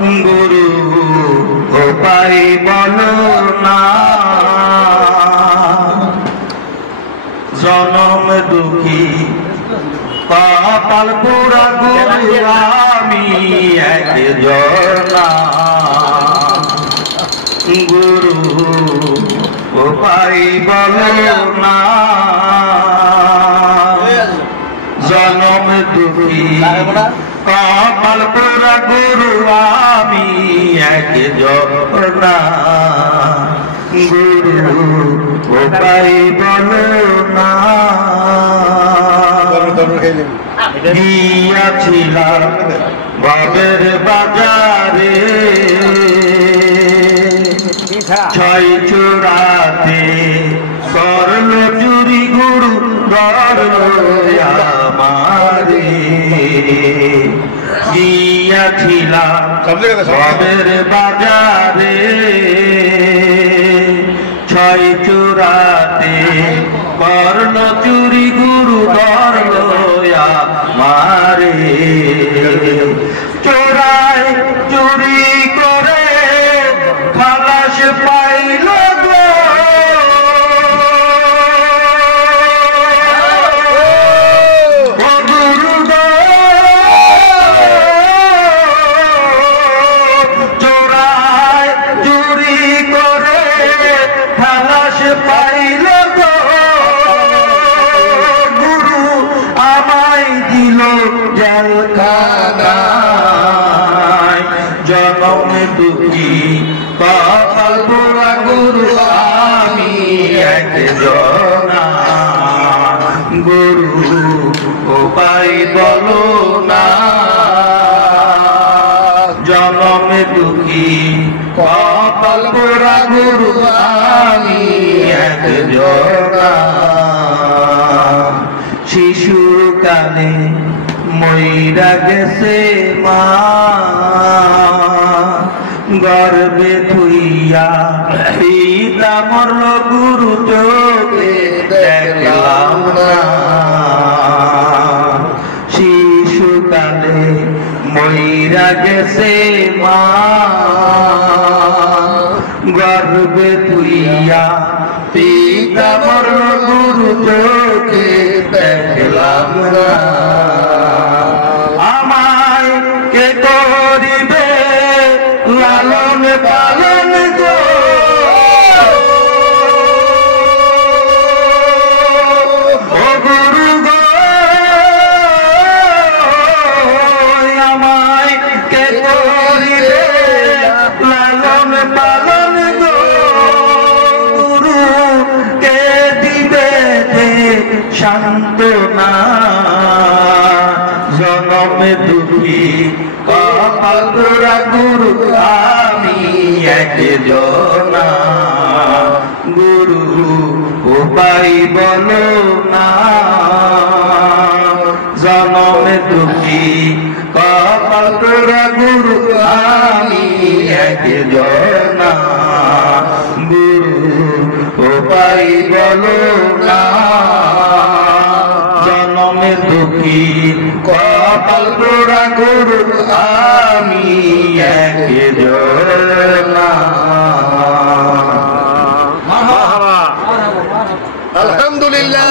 গুরু উপায় বলো না, জনম দুঃখী কপাল পুরা গুরু আমি একজনা, গুরু উপায় বলো না, জনম দুঃখী কপাল পুরা গুরু আমি একজনা, গুরু উপায় বলো না। গিয়াছিলাম বাবের বাজারে, ছয় চোরাতে করল চুরি গুরু আমারে, গিয়াছিলাম বাবের বাজারে, ছয় চোরাতে করল চুরি গুরু ধরল আমারে, চোরায় চুরি করে খালাস পাইল গো, গুরু গো চোরায় চুরি করে খালাস পাইল গো, গুরু আমায় দিল জেলখানায়, জনম দুঃখী কপাল পোড়া গুরু আমি একজনা, গুরু উপায় বলো না, জনম দুঃখী কপাল পোড়া গুরু আমি একজনা। শিশুকালে মইরা গেছে মা, গর্বে থুইয়া পিতা মরল গুরু চোখে দেখলাম না, শিশুকালে মইরা গেছে মা, গর্বে থুইয়া পিতা মরল গুরু চোখে দেখলাম না, আমায় কে করিবে লালন পালন গো, ও গুরু গো আমায় কে করিবে লালন পালন গো, গুরু কে দিবে সান্ত্বনা, জনম দুঃখী কপাল পোড়া গুরু আমি একজনা, গুরু উপায় বলো না, জনম দুঃখী কপাল পোড়া গুরু আমি একজনা, গুরু উপায় বলো না, জনম দুঃখী কপাল পোড়া গুরু আমি একজনা। আলহামদুলিল্লাহ।